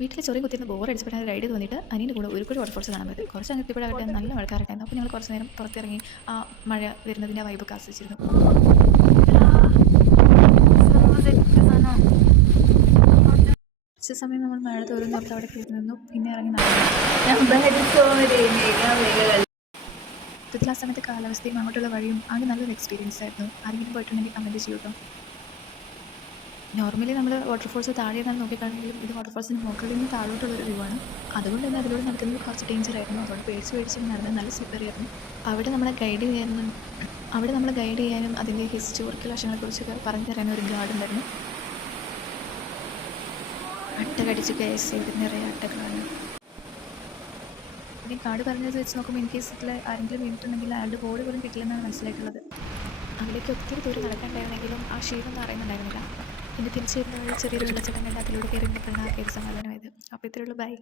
വീട്ടിൽ ചൊറി കുത്തിയിരുന്ന് ബോറടിച്ചപ്പോൾ ഒരു ഐഡിയ തോന്നിയിട്ട് അനിയൻ്റെ കൂടെ ഒരു വാട്ടർഫോൾസ് കാണാൻ പോയത്. കുറച്ച് അങ്ങ് എത്തിയപ്പോഴാകട്ടെ നല്ല മഴക്കാറുണ്ടായിരുന്നു. അപ്പോൾ ഞങ്ങൾ കുറച്ച് നേരം പുറത്തിറങ്ങി ആ മഴ വരുന്നതിൻ്റെ വൈബൊക്കെ ആസ്വദിച്ചിരുന്നു. കുറച്ച് സമയം നമ്മൾ മഴ തോരുന്നപ്പോൾ അവിടെ കയറി നിന്നു. പിന്നെ ഇറങ്ങി മൊത്തത്തിൽ ആ സമയത്ത് കാലാവസ്ഥയും അങ്ങോട്ടുള്ള വഴിയും ആകെ നല്ലൊരു എക്സ്പീരിയൻസ് ആയിരുന്നു. ആരെങ്കിലും പോയിട്ടുണ്ടെങ്കിൽ കമൻറ്റ് ചെയ്യൂ കേട്ടോ. നോർമലി നമ്മൾ വാട്ടർഫോൾസ് താഴെ നിന്നാണ് നോക്കിക്കാണെങ്കിലും ഇത് വാട്ടർഫോൾസിന് മുകളിൽ നിന്ന് താഴോട്ടുള്ളൊരു വ്യൂ ആണ്. അതുകൊണ്ട് തന്നെ അതിലൂടെ നടക്കുന്നത് കുറച്ച് ഡേഞ്ചർ ആയിരുന്നു. അതുകൊണ്ട് പേടിച്ച് നടന്നത് നല്ല സ്ലിപ്പറിയായിരുന്നു. അവിടെ നമ്മളെ ഗൈഡ് ചെയ്യാനും അതിൻ്റെ ഹിസ്റ്റോറിക്കൽ വശങ്ങളെക്കുറിച്ചൊക്കെ പറഞ്ഞു തരാനും ഒരു ഗാർഡ് ഉണ്ടായിരുന്നു. അട്ട കടിച്ച് കേസ് ചെയ്ത് നിറയെ അട്ടകളാണ്. പിന്നെ ഗാർഡ് പറഞ്ഞത് വെച്ച് നോക്കുമ്പോൾ ഇൻ കേസിൽ ആരെങ്കിലും വീണിട്ടുണ്ടെങ്കിൽ അയാളുടെ ബോഡി പോലും കിട്ടില്ലെന്നാണ് മനസ്സിലായിട്ടുള്ളത്. അവിടേക്ക് ഒത്തിരി ദൂരം നടക്കാനുണ്ടായിരുന്നെങ്കിലും ആ ക്ഷീണമൊന്നും അറിയുന്നുണ്ടായിരുന്നില്ല. പിന്നെ തിരിച്ചു വരുന്ന ചെറിയൊരു വെള്ളച്ചാട്ടം കണ്ട് അതിലൂടെ കയറി നിൽക്കുന്ന ആ ഒരു സമാധാനമായത്. അപ്പോൾ ഇത്രയുള്ളൂ. ബൈ.